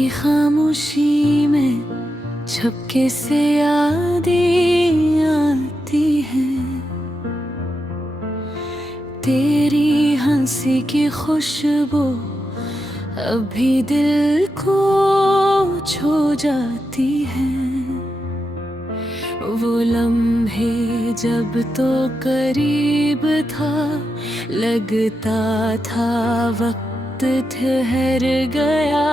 की खामोशी में झपके से यादें आती हैं। तेरी हंसी की खुशबू अभी दिल को छू जाती है। वो लम्हे जब तो करीब था, लगता था वक्त ठहर गया।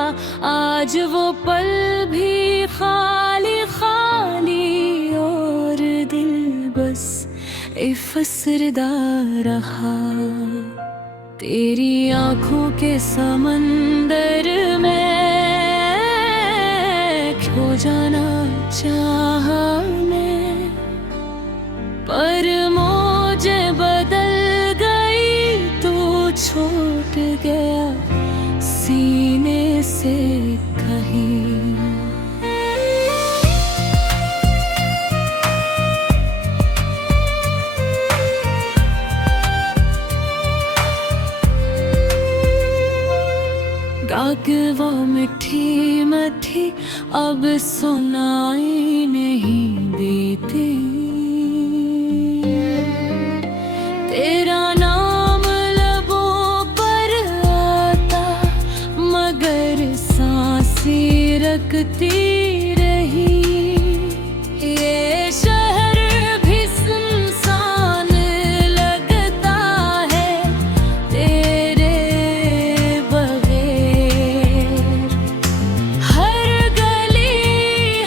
आज वो पल भी खाली खाली और दिल बस फिसलता रहा। तेरी आंखों के समंदर में खो जाना चाहा मैं, पर मौजें बदल गई, तू छूट गया सीने से कहीं। गाके वो मिठी मिठी अब सुनाई नहीं देती। तेरा नाम लबों पर आता, मगर सांसें रखती रही। ये शहर भी सुनसान लगता है तेरे बगैर। हर गली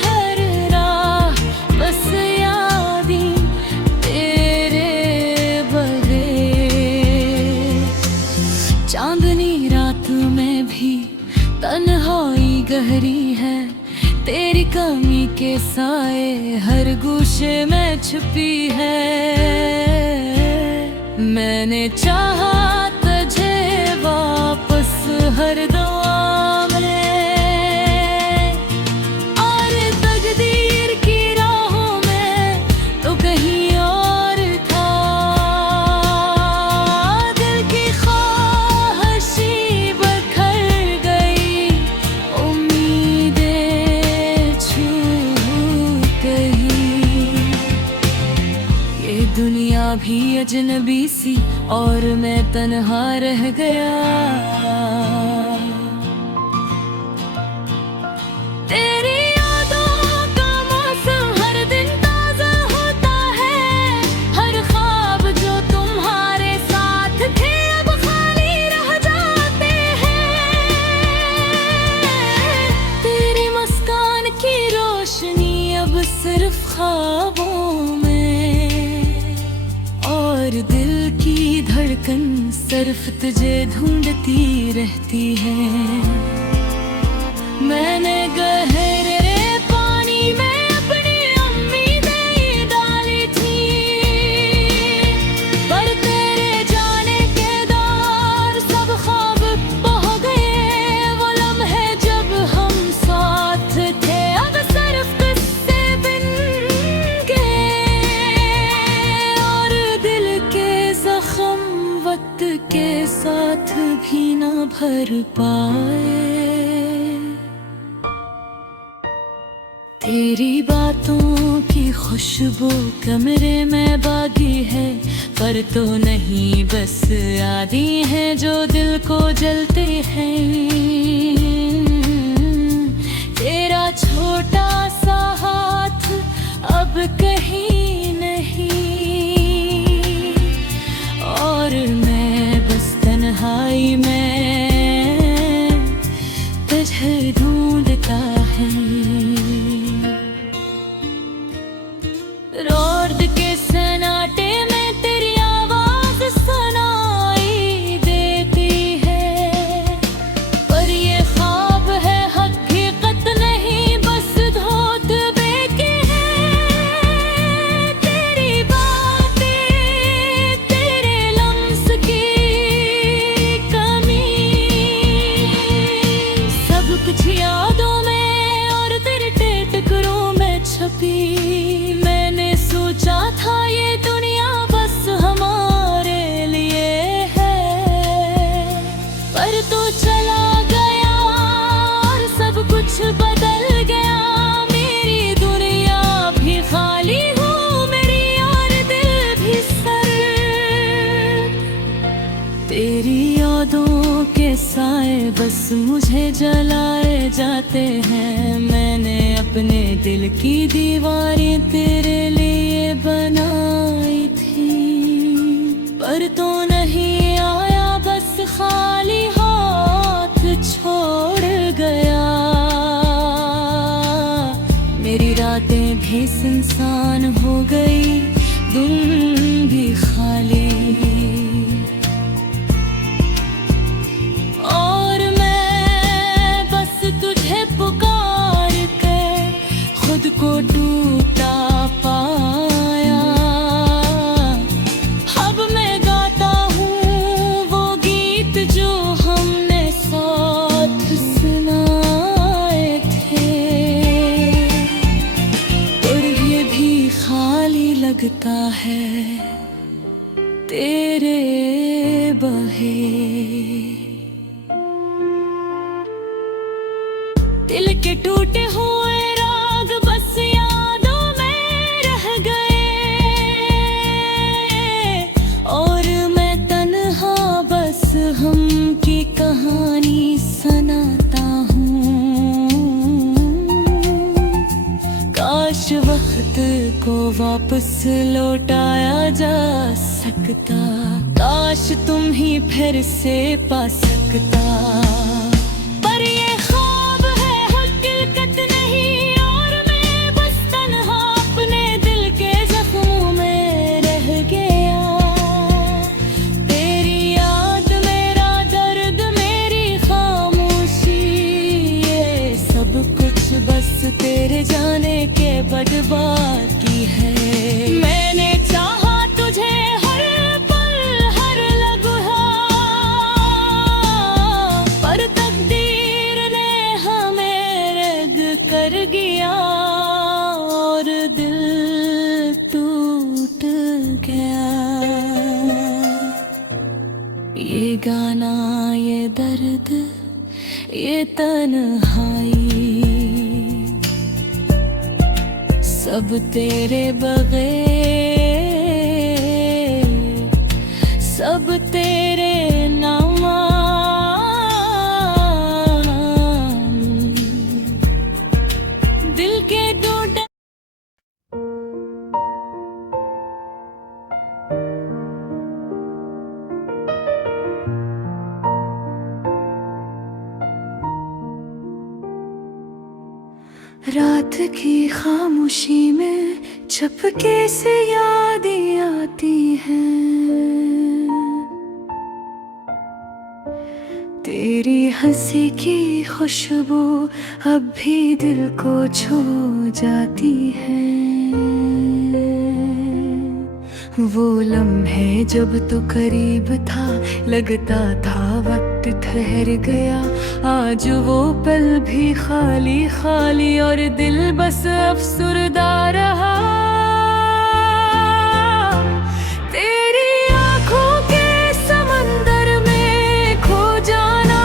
हर राह बस यादें तेरे बगैर। चांदनी रात में भी तन्हाई गहरी है, तेरी कमी के साए हर गोशे में छुपी है। मैंने चाहा तुझे वापस हर दुआ में, और तकदीर की राहों में तो कहीं और था। दिल की ख्वाहिशी बखर गई, उम्मीदें छूट गई। ये दुनिया भी अजनबी सी और मैं तन्हा रह गया। तेरी यादों का मौसम हर दिन ताजा होता है। हर ख्वाब जो तुम्हारे साथ थे अब खाली रह जाते हैं। तेरी मुस्कान की रोशनी अब सिर्फ ख्वाबों में, और दिल की धड़कन सिर्फ तुझे ढूंढती रहती है। मैंने गहरे पानी में अपनी उम्मीदें डाली थी, पर तेरे जाने के दौर सब ख्वाब बह गए। वो लम्हे जब हम साथ थे अब सिर्फ किस्से बन गए, और दिल के जख्म वक्त के साथ भी ना भर पाए। तेरी बातों की खुशबू कमरे में बागी है, पर तो नहीं बस यादें हैं जो दिल को जलते हैं। तेरा छोटा सा हाथ अब कहीं नहीं, और मैं बस तन्हाई में तुझे ढूंढता है। रोड के सन्नाटे में तेरी आवाज सुनाई देती है, पर ये ख्वाब है हकीकत नहीं, बस धोतबे के हैं। तेरी बातें तेरे लम्स की कमी, सब कुछ यादों में और तेरे टुकड़ों में छुपी। मैंने सोचा था ये दुनिया बस हमारे लिए है, पर तू चला गया और सब कुछ बस मुझे जलाए जाते हैं। मैंने अपने दिल की दीवारें तेरे लिए बनाई थी, पर तो नहीं आया, बस खाली हाथ छोड़ गया। मेरी रातें भी सुनसान हो गई, तुम भी खाली। और मैं बस तुझे पुकार कर खुद को टूटा पाया। अब मैं गाता हूँ वो गीत जो हमने साथ सुनाए थे, और ये भी खाली लगता है तेरे बहे। दिल के टूटे हुए राग बस यादों में रह गए, और मैं तन्हा बस हम की कहानी सुनाता हूँ। काश वक्त को वापस लौटाया जा सकता, काश तुम ही फिर से पा सकता। पर ये ख्वाब है, हकीकत नहीं, और मैं बस तन्हा अपने दिल के जख्मों में रह गया। तेरी याद, मेरा दर्द, मेरी खामोशी, ये सब कुछ बस तेरे जाने के बाद बाकी है। मैंने चाहा तुझे हर पल, हर लम्हा, पर तकदीर ने हमें रग कर गया, और दिल टूट गया। ये गाना, ये दर्द, ये तन्हाई, सब तेरे बगैर, सब तेरे नाम। दिल के टूटे रात की खामोशी में चुपके से यादें आती हैं, तेरी हंसी की खुशबू अब भी दिल को छू जाती है। वो लम्हे जब तो करीब था, लगता था वक्त ठहर गया। आज वो पल भी खाली खाली, और दिल बस अफसुर्दा रहा। तेरी आँखों के समंदर में खो जाना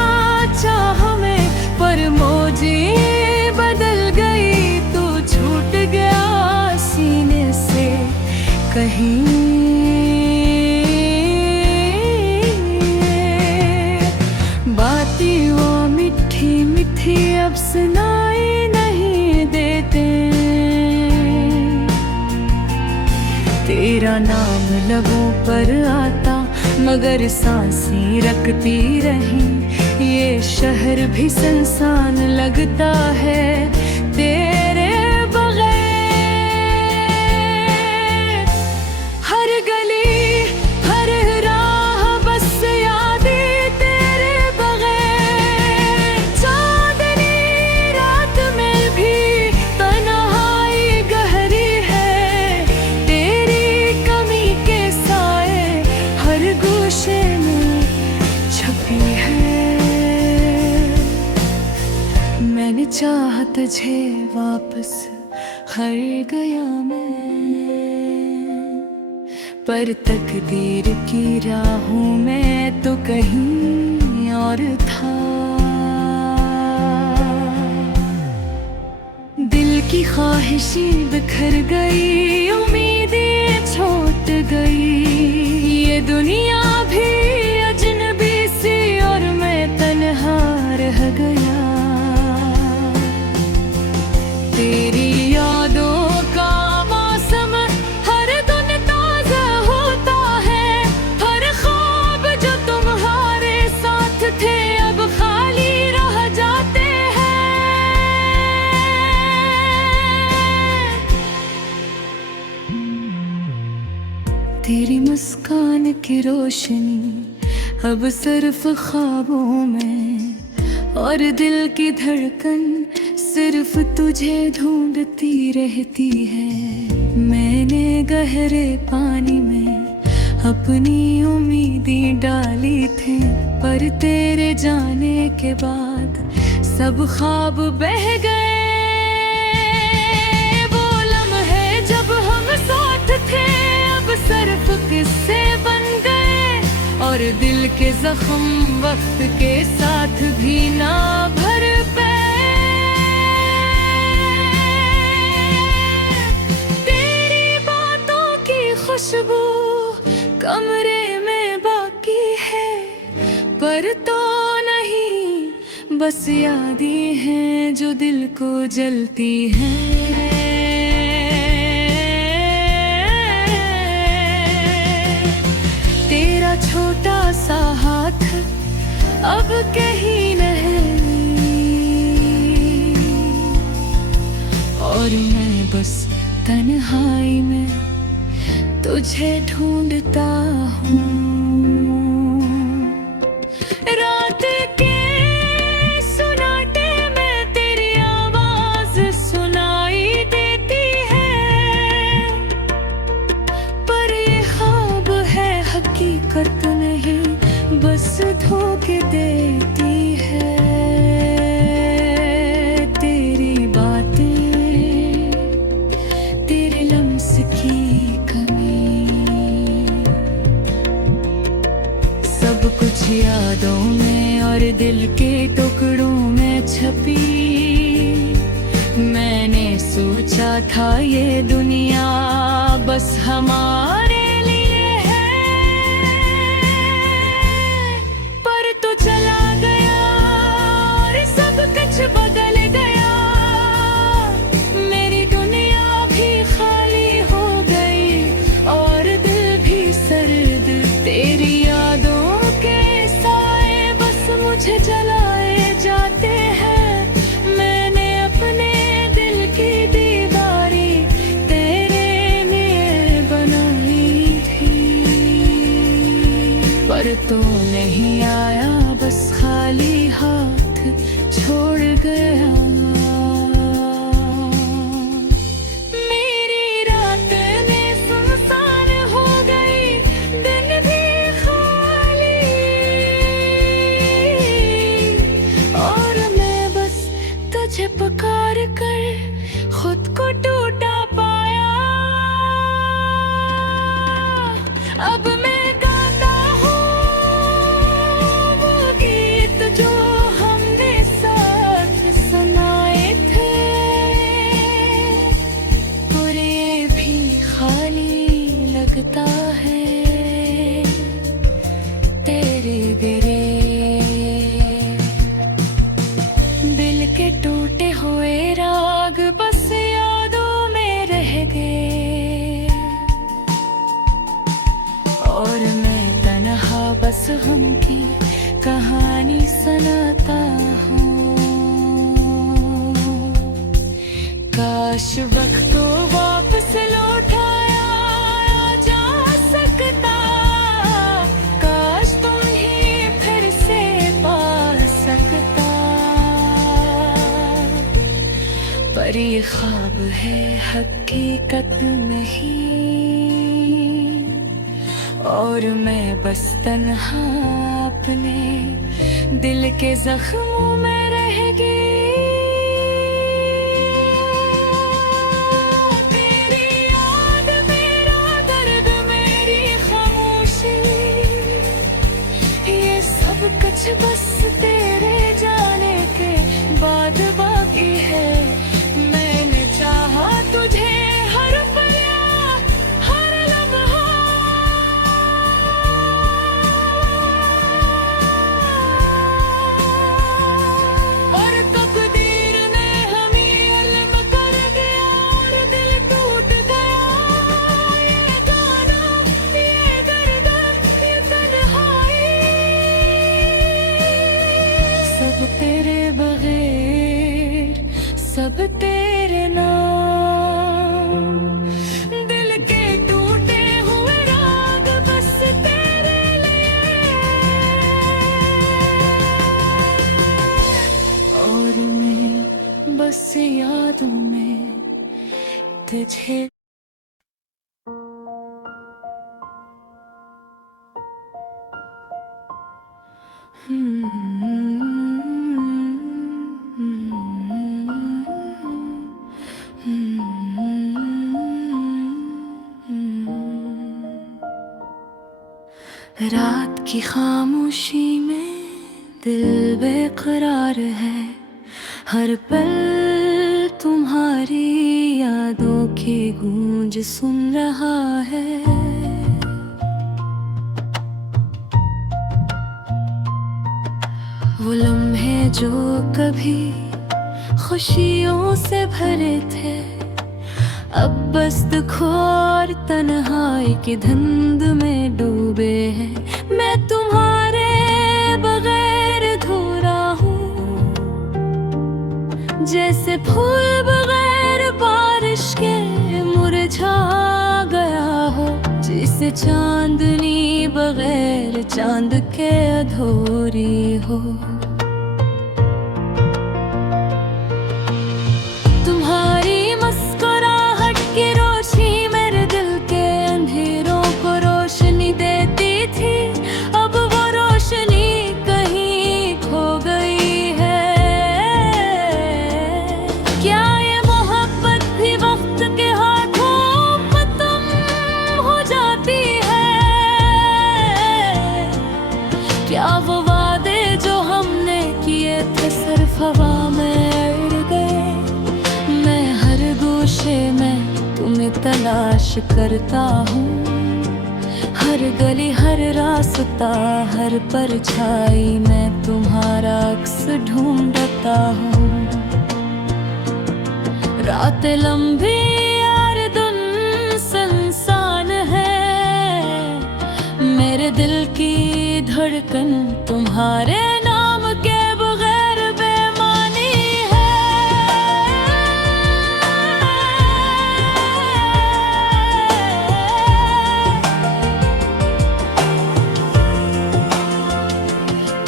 चाहा मैं, पर मौजें बदल गई, तू छूट गया सीने से कहीं। बातें वो मीठी मीठी अब सुनाई नहीं देते, तेरा नाम लबों पर आता मगर सांसें रखती रही। ये शहर भी सुनसान लगता है तेरे बगैर। हर गली, हर राह, बस यादें तेरे बगैर। चांदनी रात में भी तन्हाई गहरी है, तेरी कमी के साए हर गोशे में छपी है। मैंने चाहा तुझे वापस हर गया मैं, पर तकदीर की राहों में तो कहीं और था। दिल की ख्वाहिशें बिखर गई, उम्मीदें छूट गई। ये दुनिया भी अजनबी सी और मैं तन्हा तेरी मुस्कान की रोशनी अब सिर्फ ख्वाबों में, और दिल की धड़कन सिर्फ तुझे ढूंढती रहती है। मैंने गहरे पानी में अपनी उम्मीदें डाली थी, पर तेरे जाने के बाद सब ख्वाब बह गए। वो लम्हे जब हम साथ थे अब सिर्फ किस्से बन गए, और दिल के जख्म वक्त के साथ भी ना भर पाए। तेरी बातों की खुशबू कमरे में बाकी है, पर तो नहीं बस यादें हैं जो दिल को जलती हैं। तेरा छोटा सा हाथ अब कहीं नहीं, और मैं बस तन्हाई में तुझे ढूंढता हूँ। रात के सुनाटे में तेरी आवाज सुनाई देती है, पर ये ख्वाब है हकीकत नहीं, बस धोखे देती है। तेरी बातें, तेरे लम्स की सब कुछ यादों में और दिल के टुकड़ों में छपी। मैंने सोचा था ये दुनिया बस हमारे लिए है, पर तू चला गया और सब कुछ बदल गया। मेरी दुनिया भी खाली हो गई और दिल भी सर्द। तेरी यादों मुझे जलाए जाते हैं। मैंने अपने दिल की दीवारी तेरे लिए बनाई थी, पर तू नहीं आया, बस खाली हाथ छोड़ गया। तुझे पुकार कर खुद को टूटा पाया। अब मैं गाता हूँ वो गीत जो हमने साथ सुनाए थे, और ये भी खाली लगता है तेरे गिरे दिल के टूटे हुए राग बस यादों में रह गए, और मैं तन्हा बस गम की कहानी सुनाता हूँ। काश वक्त को वापस लौटाया जा सकता, काश तुम ही फिर से पा सकता, पर ये ख्वाब है हकीकत नहीं, और मैं बस तन्हा अपने दिल के जख्मों में रह गई। तेरी याद मेरा दर्द मेरी खामोशी, ये सब कुछ बस तेरे जाने के बाद बाकी है। मैंने चाहा तुझे हर पल हर लम्हा, और कब तुझे। रात की खामोशी में दिल बेकरार है, हर पल तुम्हारी यादों की गूंज सुन रहा है। वो लम्हे जो कभी खुशियों से भरे थे, अब बस दुखों और तन्हाई की धुंध में डूबे हैं। मैं तुम्हारे बगैर अधूरा हूँ, जैसे फूल बगैर बारिश के मुरझा गया हो, जिसे चांदनी बगैर चांद के अधूरी हो। क्या वो वादे जो हमने किए थे सिर्फ हवा में उड़ गए। मैं हर गोशे में तुम्हें तलाश करता हूँ, हर गली हर रास्ता हर परछाई में तुम्हारा अक्स ढूंढता हूँ। रात लंबी और दिन सुनसान है, मेरे दिल की धड़कन तुम्हारे नाम के बगैर बेमानी है।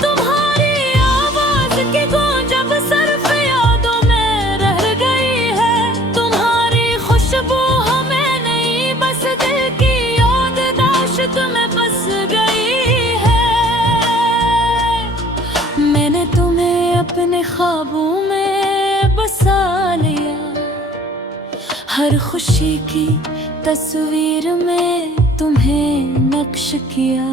तुम्हारी आवाज की गूंज अब सिर्फ यादों में रह गई है। तुम्हारी खुशबू हमें नहीं, बस दिल की याददाश्त में बस गई। मैंने तुम्हें अपने ख्वाबों में बसा लिया, हर खुशी की तस्वीर में तुम्हें नक्श किया।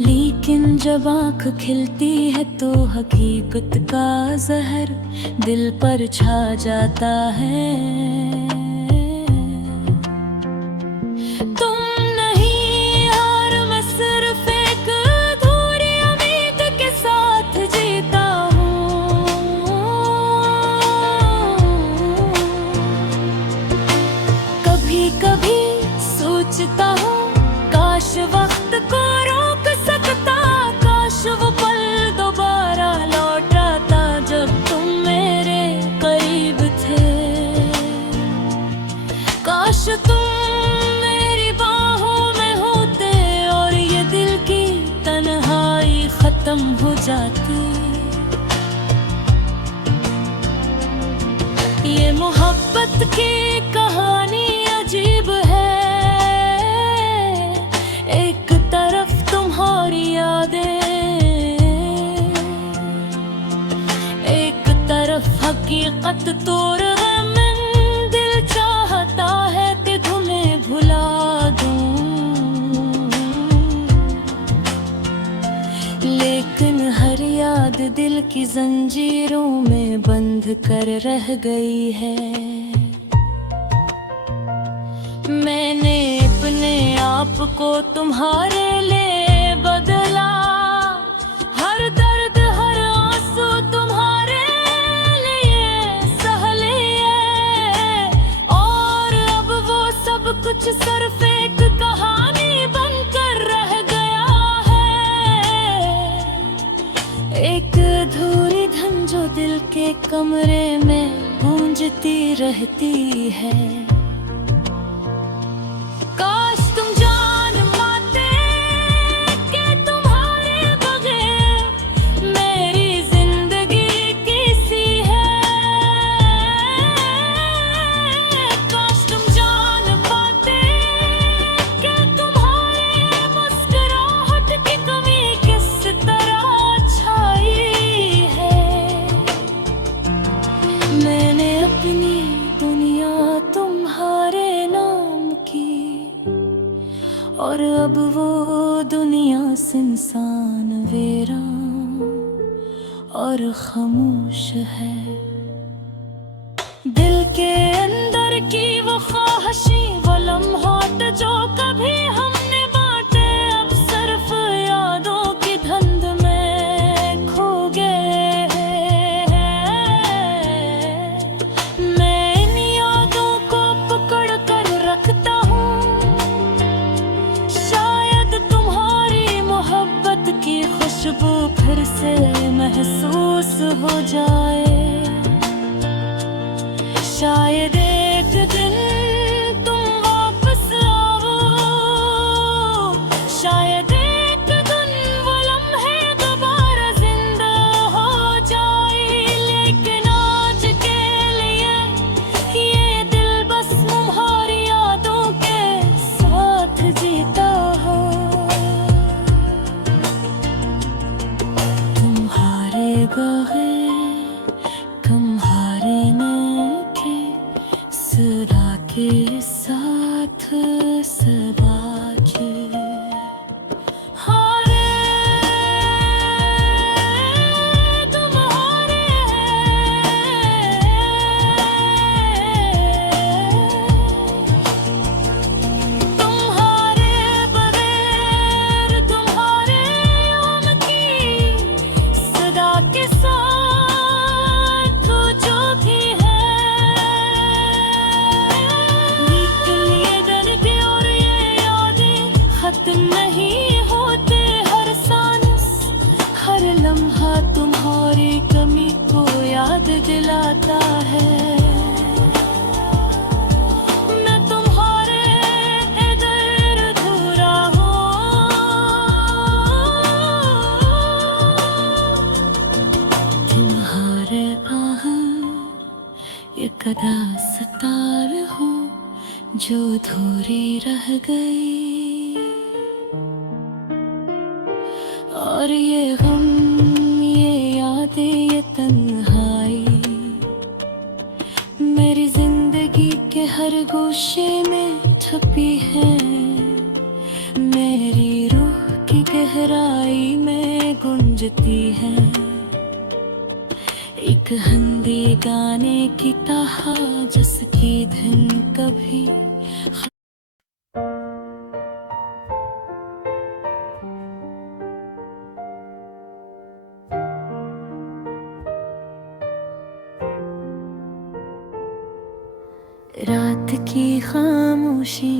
लेकिन जब आँख खिलती है तो हकीकत का जहर दिल पर छा जाता है। कभी सोचता हूँ काश वक्त को रोक सकता, काश वो पल दोबारा लौट आता जब तुम मेरे करीब थे। काश तुम मेरी बाहों में होते और ये दिल की तन्हाई खत्म हो जाती। ये मोहब्बत की कहानी अजीब है, एक तरफ तुम्हारी यादें, एक तरफ हकीकत तोड़ गम। दिल चाहता है कि तुम्हें भुला दूं, लेकिन हर याद दिल की जंजीरों में बंध कर रह गई है। मैंने अपने आप को तुम्हारे लिए बदला, हर दर्द हर आंसू तुम्हारे लिए सह लिए, और अब वो सब कुछ सिर्फ एक कहानी बनकर रह गया है। एक अधूरी धुन जो दिल के कमरे में गूंजती रहती है। काश तुम जान पाते कि तुम्हारे बगैर मेरी जिंदगी कैसी है। और अब वो दुनिया सुनसान वीरान और खामोश है। दिल के अंदर की वो ख्वाहिशी, वो लम्हात जो कभी हमने बांटे, अब सिर्फ यादों की धुंध में खो गए हैं। मैं इन यादों को पकड़ कर रखता हूँ, शायद तुम्हारी मोहब्बत की खुशबू फिर से महसूस हो जाए। शायद एक दिन तुम वापस आओ, शायद एक दिन वो लम्हे दोबारा जिंदा हो जाए। लेकिन आज के लिए ये दिल बस तुम्हारी यादों के साथ जीता हो। तुम्हारे बगैर सदा के साथ सबाज हारे तुम्हारे बगैर तुम्हारे आम की सदा के साथ जो भी है। नहीं होते हर सांस, हर लम्हा तुम्हारी कमी को याद दिलाता है। मैं तुम्हारे इधर अधूरा हूँ, तुम्हारे एक अदा सितार हो जो अधूरी रह गई। और ये गम, ये यादें, ये तन्हाई मेरी जिंदगी के हर गोशे में छुपी है। मेरी रूह की गहराई में गूंजती है, एक हिंदी गाने की ताह जिसकी धुन कभी रात की खामोशी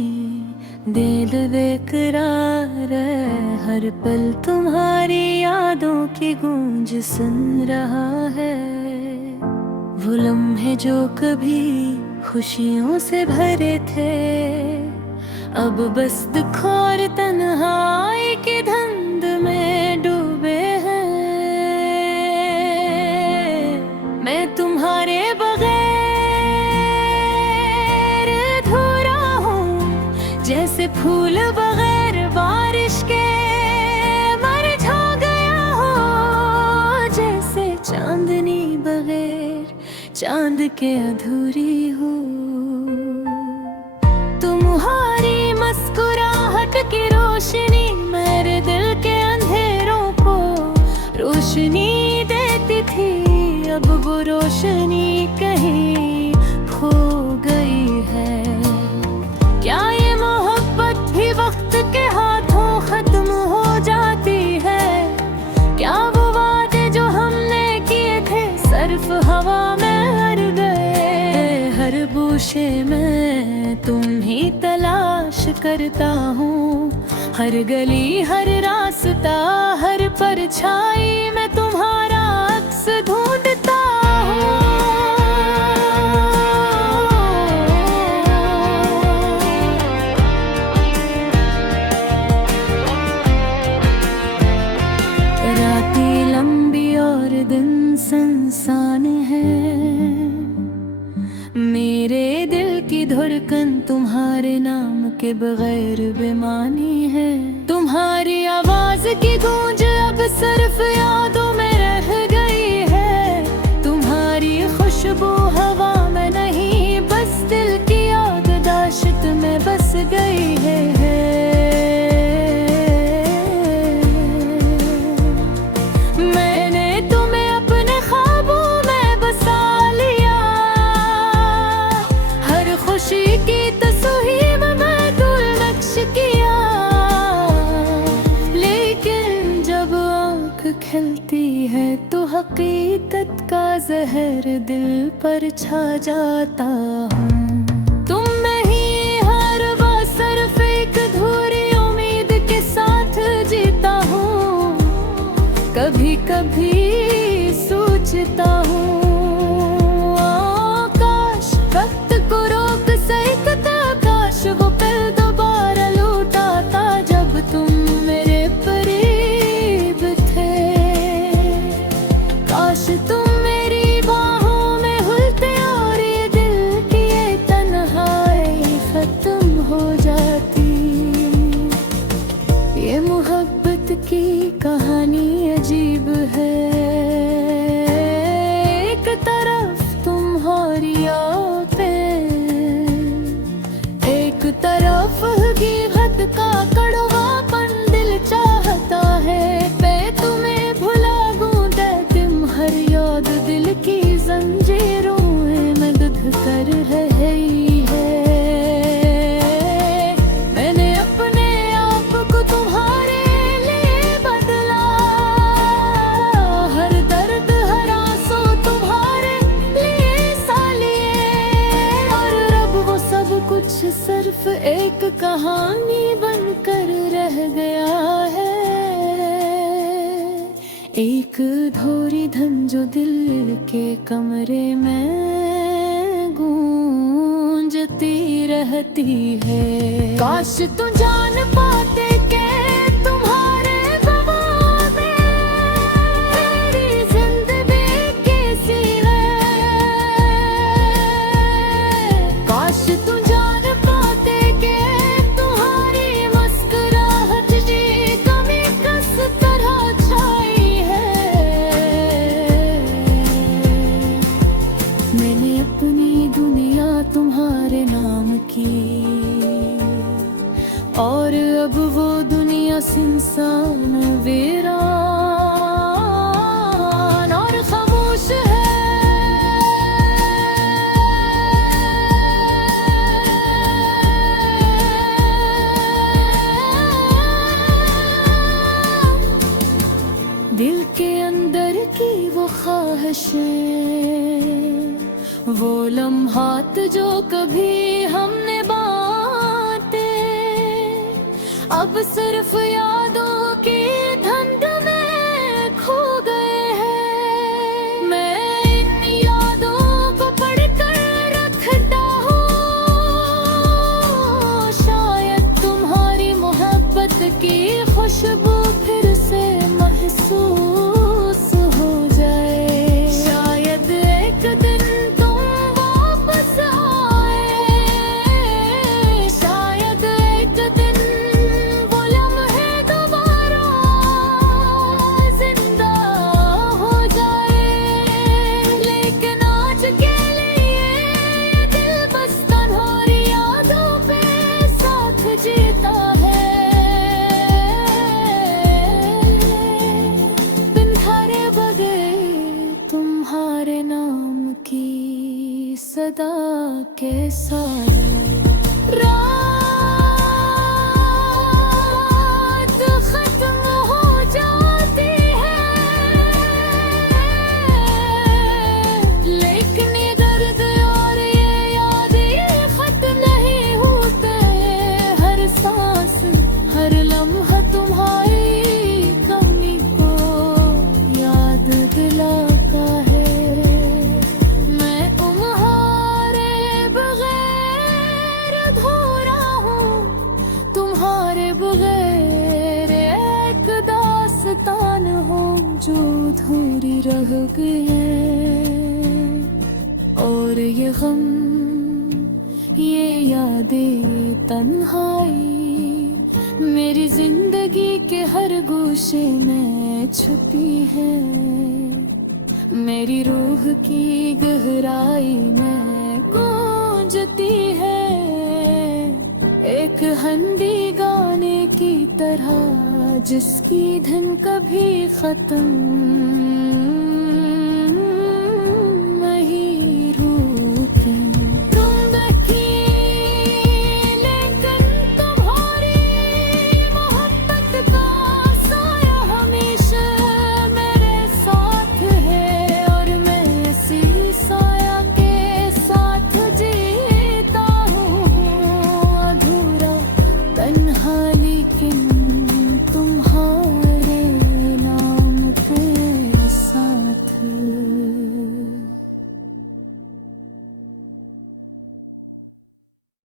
दिल बेकरार है, हर पल तुम्हारी यादों की गूंज सुन रहा है। वो लम्हे जो कभी खुशियों से भरे थे, अब बस दुख और तन्हाई की धुंध में डूबे हैं। मैं तुम्हारे बगैर जैसे फूल बगैर बारिश के मुरझा गया हो, जैसे चांदनी बगैर चांद के अधूरी हो। तुम्हारी मुस्कुराहट की रोशनी मेरे दिल के अंधेरों को रोशनी देती थी, अब वो रोशनी कहीं खो गई है। क्या ये मोहब्बत भी वक्त के हाथों खत्म हो जाती है? क्या वो वादे जो हमने किए थे सिर्फ हवा में हर गए? हर बूशे में तुम ही तलाश करता हूँ, हर गली हर रास्ता हर परछाई में तुम्हारा अक्स ढूंढता हूँ। इंसान है मेरे दिल की धड़कन तुम्हारे नाम के बगैर बेमानी है। तुम्हारी आवाज की गूंज अब सिर्फ यादों में रह गई है। तुम्हारी खुशबू हवा में नहीं, बस दिल की याददाश्त में बस गई है। खामोशी की तस्वीर में दूर नक्श किया, लेकिन जब आँख खिलती है तो हकीकत का जहर दिल पर छा जाता हूँ। तुम नहीं हर बार सिर्फ एक अधूरी उम्मीद के साथ जीता हूँ। कभी कभी सोचता हूँ काश वक्त को रोक सकता, काश वो पल दोबारा लौटाता जब तुम मेरे करीब थे। काश तुम मेरी बाहों में हुलते और ये दिल की ये तन्हाई खत्म हो जाती। ये मोहब्बत की कहानी अजीब है, एक तरफ तुम्हारी यादें, एक तरफ हकीकत का कड़वापन दिल चाहता है मैं तुम्हें भुला दूं। तुम हर याद दिल की जंजीरों में दुध कर रही है। मैंने अपने आप को तुम्हारे लिए बदला, हर दर्द हर आंसू तुम्हारे लिए सा लिए, और अब वो सब कुछ सिर्फ एक कहानी बनकर रह गया है। एक अधूरी धन जो दिल के कमरे में गूंजती रहती है। काश तुम जान पाते कि तुम्हारे बगान में मेरी जिंदगी कैसी है। काश तुम जान पाते कि तुम्हारी मुस्कुराहट जी कभी किस तरह छाई है। मैंने अपनी दुनिया तुम्हारे नाम की, और अब वो दुनिया सुनसान वीरान और खामोश है। दिल के अंदर की वो ख्वाहिशें, वो लम्हात जो कभी हमने बांटे, अब सिर्फ यादों की धुंध में खो गए हैं। मैं इन यादों को पढ़कर रखता हूँ, शायद तुम्हारी मोहब्बत की खुशबू फिर से महसूस हो जाए। शायद एक दिन तुम वापस आए, शायद एक दिन वो लम्हे दोबारा जिंदा हो जाए। लेकिन आज के लिए ये दिल बस तन्हारी यादों पे साथ जीता है। तुम्हारे नाम की सदा के साए रात खत्म हो जाती है, लेकिन ये दर्द और ये याद ये खत्म नहीं होते। हर सांस हर लम्हा तुम्हारी कमी को याद दिलाता है। मैं तुम्हारे बगैर अधूरा हूँ, तुम्हारे बगैर एक दास्तान हो जो अधूरी रह गई है। और ये गम ये यादें तन्हाई मेरी जिंदगी के हर गोशे में छुपी है। मेरी रूह की गहराई में गूंजती है, एक हंडी गाने की तरह जिसकी धुन कभी खत्म